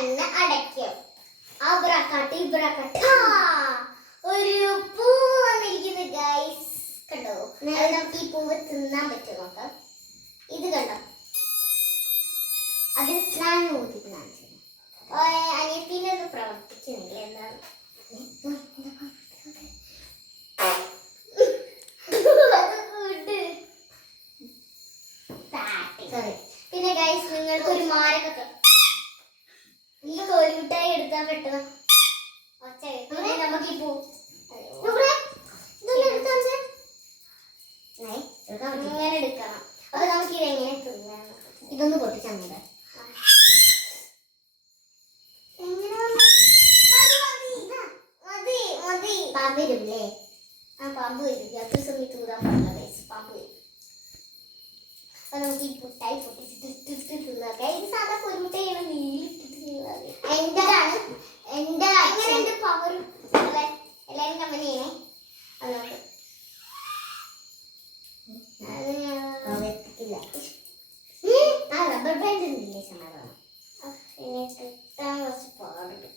കണ്ണ് അടയ്ക്കും. അബ്രാക്കട്ട് ഇബ്രാക്കട്ട്. ഒരു പൂ വന്നിരിക്കുന്നു ഗൈസ്. കണ്ടോ? അത് നമുക്ക് ഈ പൂവ് തിന്നാൻ പറ്റും. നോക്കാം. ഇത് കണ്ടോ? അത് ഞാൻ ഊതിക്കുന്നതാണ്. അനിയത്തിൻ്റെ അത് പ്രവർത്തിക്കുന്നില്ല. എന്താണ്? പിന്നെ ഗൈസ് നിങ്ങൾക്ക് ഒരു മാരൊക്കെ നിങ്ങൾക്ക് ഒരു മിഠായി എടുക്കാൻ പെട്ടെന്ന് നമുക്ക് ഈ പൂ ഇങ്ങനെ എടുക്കണം. അപ്പൊ നമുക്ക് ഇതെങ്ങനെ തിന്നാം? ഇതൊന്ന് പൊട്ടിച്ചാൽ മതി. പാമ്പ് വരില്ലേ? ആ പാമ്പ് വരില്ല. അത് സമയത്ത് ഊതാൻ പാടില്ല ഗൈസ്. പാമ്പ് വരും. അപ്പൊ നമുക്ക് ഈ മുട്ടായി പൊട്ടിച്ചിട്ട് തിന്നാം. ഇത് സാധാ കുരുമുട്ടയാണ്. നീലിട്ടിട്ട് എന്റേതാണ്. എങ്ങനെയുണ്ട് പവർ? എല്ലാവരും കമന്റ് ചെയ്യണേ. അത് നോക്ക്. എത്തിക്കില്ല. ആ റബ്ബർ ബാൻഡ് ഉണ്ടല്ലേ സമാധാനം. പിന്നെ കിട്ടാൻ കുറച്ച് പാടുണ്ട്.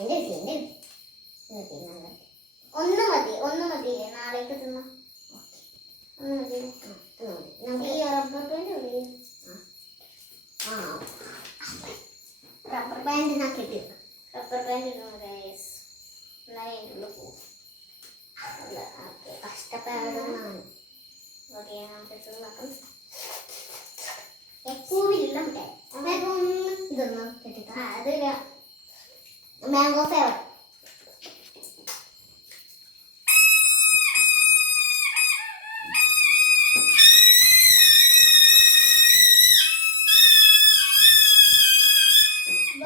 എന്റെ കിട്ടി. ഒന്ന് മതി. നാളേക്ക് തിന്നാ. ഒന്ന് മതി. നമുക്ക് ഈ റബ്ബർ ബാൻഡ് റബ്ബർ ബാൻഡ് നാക്കിട്ട് റബ്ബർ ബാൻഡ് ഇടുന്നു പോകും. കഷ്ടപ്പാടാണ്. ഓക്കെ, നമുക്ക് തിന്നാക്കാം. പൂവില്ല. ഇതൊന്നും കിട്ടില്ല. അത് മാംഗോ ഫ്ലേവർ.